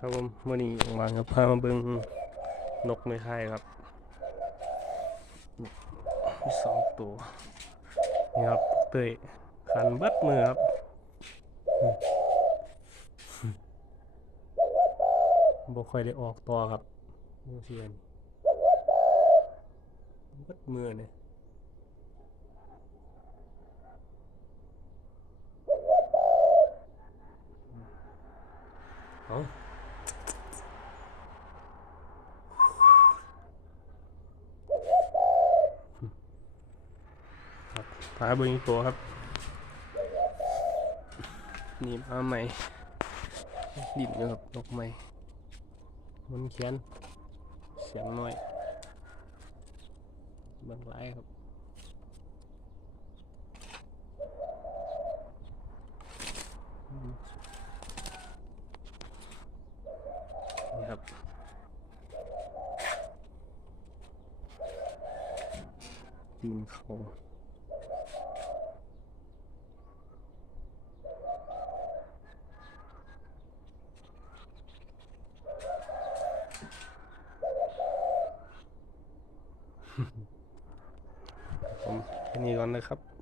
ครับผมมื่อนี้ออกมาครับพามาเบิ่งนกไม่ไทยครับมีสองตัวนี่ครับเตยคันเบิดมือครับบ่ค่อยได้ออกต่อครับเทียนเบิดมือเนี่ยเอา ครับ พาเบิ้งอีกตัวครับ นี่มาใหม่ ดินอยู่ครับนกใหม่ มันเขียน เสียงน้อยบางหลายครับนี่ครับดินเขา ผมแค่นี้ก่อนนะครับ